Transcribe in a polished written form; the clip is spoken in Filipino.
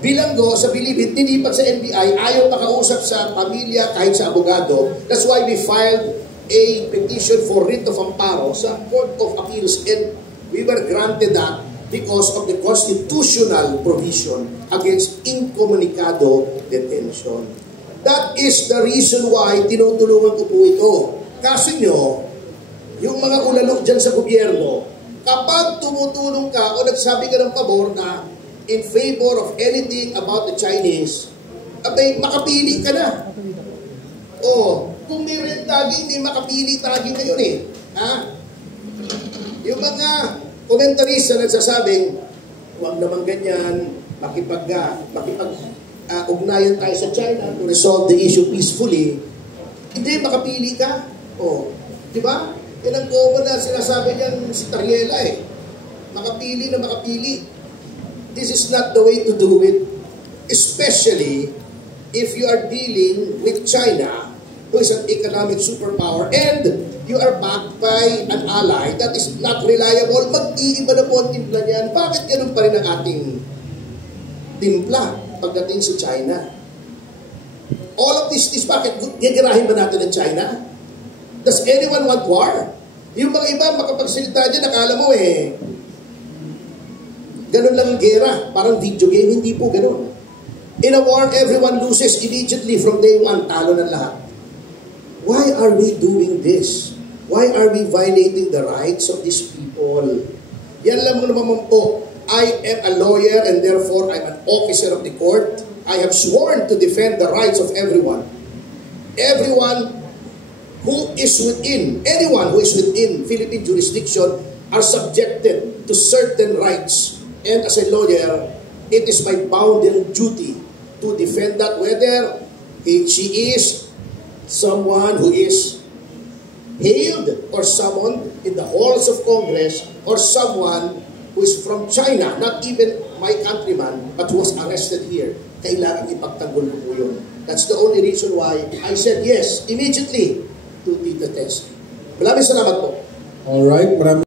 bilanggo sa bilibid, nilipat sa NBI, ayaw makausap sa pamilya kahit sa abogado. That's why we filed a petition for writ of amparo sa Court of Appeals, and we were granted that because of the constitutional provision against incommunicado detention. That is the reason why tinutulungan ko po ito. Kaso nyo, yung mga ulalok dyan sa gobyerno, kapag tumutulong ka o nagsabi ka ng pabor na in favor of anything about the Chinese, abay, makapili ka na. O, kung may red tagging, hindi makapili tagging ngayon eh. Ha? Yung mga commentaries na nagsasabing, huwag naman ganyan, makipag-ugnayan tayo sa China to resolve the issue peacefully, hindi, makapili ka. O, di ba? Yan ang common na sinasabi niyan si Tariela eh. Makapili na makapili. This is not the way to do it. Especially if you are dealing with China, who is an economic superpower, and you are backed by an ally that is not reliable. Mag-iiba na po ang timpla niyan. Bakit ganun pa rin ang ating timpla pagdating sa China? All of this is bakit gagarahin ba natin ang China? Does anyone want war? Yung mga iba makapagsalita dyan, nakala mo eh, ganun lang ang gera, parang video game. Hindi po ganun. In a war, everyone loses immediately from day one. Talo ng lahat. Why are we doing this? Why are we violating the rights of these people? Yan lang naman po. I am a lawyer and therefore I'm an officer of the court. I have sworn to defend the rights of everyone. Everyone who is within, anyone who is within Philippine jurisdiction are subjected to certain rights. And as a lawyer, it is my bounden duty to defend that, whether she is someone who is hailed or summoned in the halls of Congress, or someone who is from China, not even my countryman, but who was arrested here. Kailangan ipagtanggol po yun. That's the only reason why I said yes immediately to Tita Tessie. Maraming salamat po. Alright, maraming